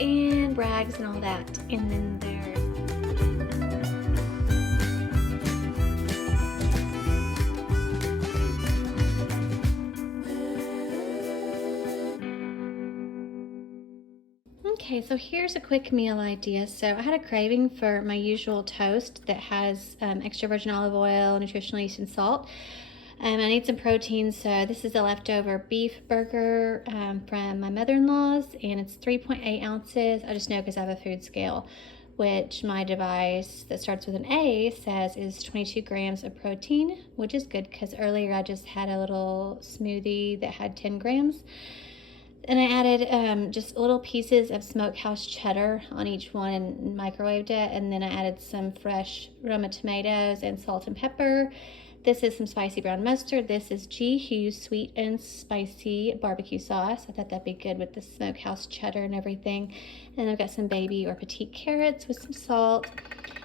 and Bragg's and all that. And then there's okay, so here's a quick meal idea. So I had a craving for my usual toast that has extra virgin olive oil, nutritional yeast, and salt. I need some protein, so this is a leftover beef burger from my mother-in-law's, and it's 3.8 ounces. I just know because I have a food scale, which my device that starts with an A says is 22 grams of protein, which is good because earlier I just had a little smoothie that had 10 grams. And I added just little pieces of smokehouse cheddar on each one and microwaved it. And then I added some fresh Roma tomatoes and salt and pepper. This is some spicy brown mustard. This is G. Hughes sweet and spicy barbecue sauce. I thought that'd be good with the smokehouse cheddar and everything. And I've got some baby or petite carrots with some salt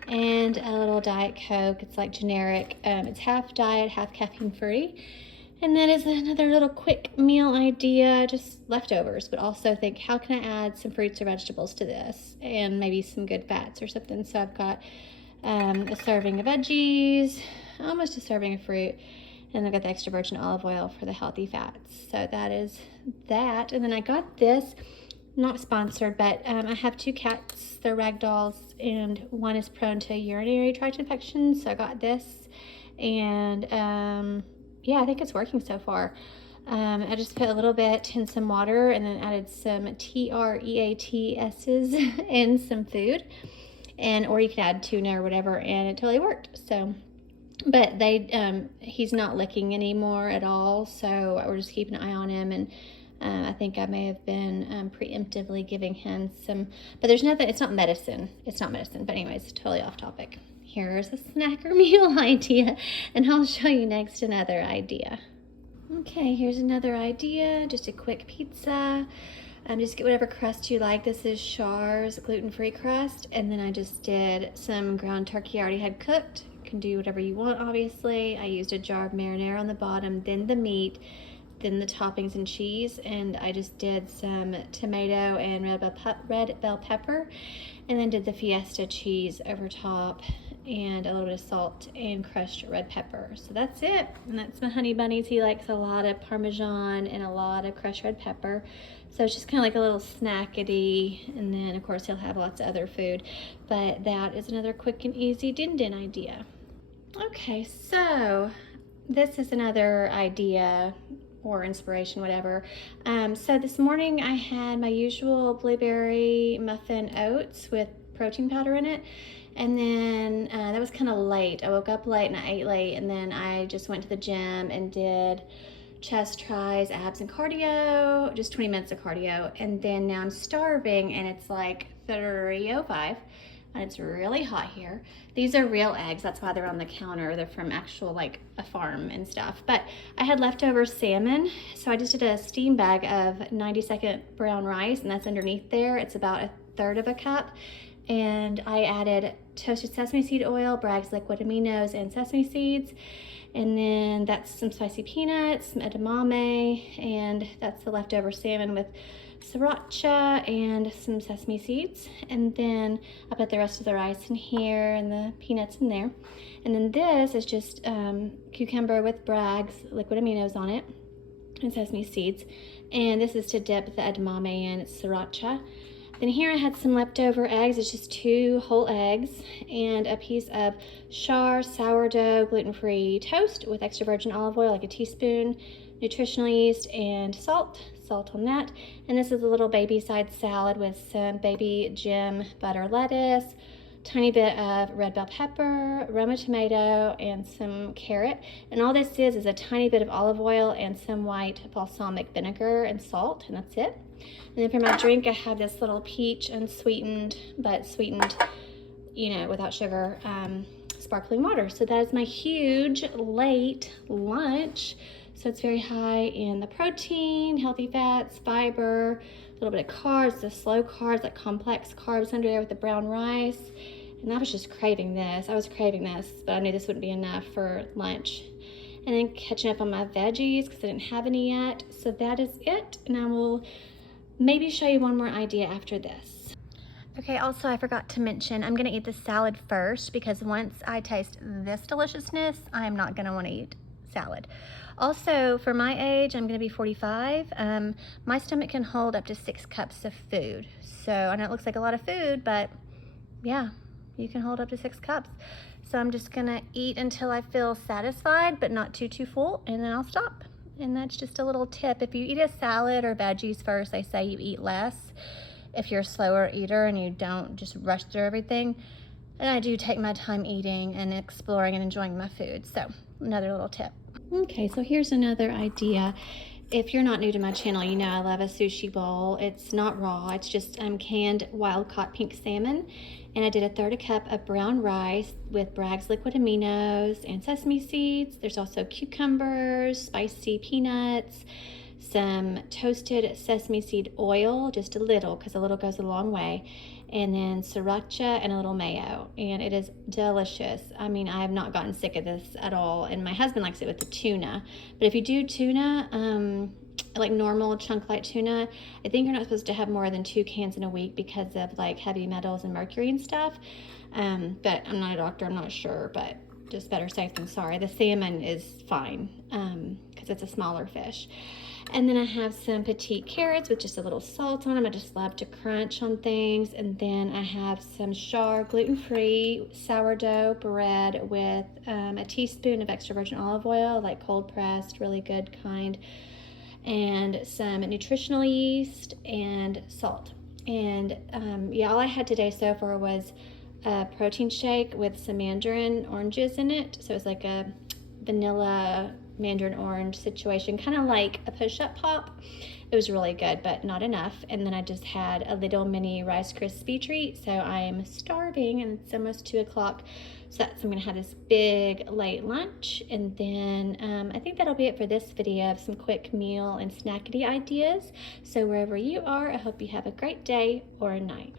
and a little Diet Coke. It's like generic. It's half diet, half caffeine free. And that is another little quick meal idea, just leftovers, but also think, how can I add some fruits or vegetables to this and maybe some good fats or something? So I've got a serving of veggies, almost a serving of fruit, and I've got the extra virgin olive oil for the healthy fats. So that is that. And then I got this, not sponsored, but I have 2 cats. They're ragdolls, and one is prone to urinary tract infections. So I got this, and yeah, I think it's working so far. I just put a little bit in some water and then added some TREATS's and some food, or you could add tuna or whatever, and it totally worked. So, but he's not licking anymore at all, so we're just keeping an eye on him, and I think I may have been preemptively giving him some, but there's nothing, it's not medicine, but anyways, totally off topic. Here's a snacker meal idea, and I'll show you next another idea. Okay, here's another idea, just a quick pizza. Just get whatever crust you like. This is Char's gluten-free crust, and then I just did some ground turkey I already had cooked. You can do whatever you want, obviously. I used a jar of marinara on the bottom, then the meat, then the toppings and cheese, and I just did some tomato and red bell pepper, and then did the Fiesta cheese over top, and a little bit of salt and crushed red pepper. So that's it, and that's my honey bunnies. He likes a lot of Parmesan and a lot of crushed red pepper. So it's just kind of like a little snackety, and then of course he'll have lots of other food. But that is another quick and easy din-din idea. Okay, so this is another idea or inspiration, whatever. So this morning I had my usual blueberry muffin oats with protein powder in it. And then that was kind of late. I woke up late and I ate late, and then I just went to the gym and did chest, tries, abs, and cardio, just 20 minutes of cardio. And then now I'm starving, and it's like 3:05, and it's really hot here. These are real eggs, that's why they're on the counter. They're from actual, like, a farm and stuff. But I had leftover salmon, so I just did a steam bag of 90-second brown rice, and that's underneath there. It's about 1/3 of a cup. And I added toasted sesame seed oil, Bragg's liquid aminos, and sesame seeds. And then that's some spicy peanuts, some edamame, and that's the leftover salmon with sriracha and some sesame seeds. And then I put the rest of the rice in here and the peanuts in there. And then this is just cucumber with Bragg's liquid aminos on it and sesame seeds. And this is to dip the edamame in, it's sriracha. Then here I had some leftover eggs. It's just 2 whole eggs and a piece of Char sourdough gluten-free toast with extra virgin olive oil, like a teaspoon, nutritional yeast, and salt on that. And this is a little baby side salad with some baby Jim butter lettuce, tiny bit of red bell pepper, Roma tomato, and some carrot. And all this is a tiny bit of olive oil and some white balsamic vinegar and salt, and that's it. And then for my drink, I have this little peach unsweetened, but sweetened, you know, without sugar, sparkling water. So that is my huge late lunch. So it's very high in the protein, healthy fats, fiber, a little bit of carbs, the slow carbs, like complex carbs under there with the brown rice. And I was just craving this. I was craving this, but I knew this wouldn't be enough for lunch. And then catching up on my veggies because I didn't have any yet. So that is it. And I will maybe show you one more idea after this. Okay, also I forgot to mention, I'm gonna eat the salad first because once I taste this deliciousness, I'm not gonna wanna eat salad. Also, for my age, I'm gonna be 45. My stomach can hold up to 6 cups of food. So I know it looks like a lot of food, but yeah, you can hold up to 6 cups. So I'm just gonna eat until I feel satisfied, but not too full, and then I'll stop. And that's just a little tip. If you eat a salad or veggies first, they say you eat less if you're a slower eater and you don't just rush through everything. And I do take my time eating and exploring and enjoying my food. So another little tip. Okay, so here's another idea. If you're not new to my channel, you know I love a sushi bowl. It's not raw, it's just canned wild-caught pink salmon. And I did a third a cup of brown rice with Bragg's liquid aminos and sesame seeds. There's also cucumbers, spicy peanuts, some toasted sesame seed oil, just a little, because a little goes a long way, and then sriracha and a little mayo, and it is delicious. I mean, I have not gotten sick of this at all, and my husband likes it with the tuna. But if you do tuna, like normal chunk light tuna, I think you're not supposed to have more than 2 cans in a week because of like heavy metals and mercury and stuff. But I'm not a doctor, I'm not sure, but just better safe than sorry. The salmon is fine because it's a smaller fish. And then I have some petite carrots with just a little salt on them. I just love to crunch on things. And then I have some Char gluten-free sourdough bread with a teaspoon of extra virgin olive oil, like cold pressed, really good kind, and some nutritional yeast and salt. And yeah, all I had today so far was a protein shake with some mandarin oranges in it. So it's like a vanilla mandarin orange situation, kind of like a push-up pop. It was really good, but not enough. And then I just had a little mini Rice Krispie treat. So I am starving, and it's almost 2 o'clock. So I'm gonna have this big late lunch, and then I think that'll be it for this video of some quick meal and snackety ideas. So wherever you are, I hope you have a great day or a night.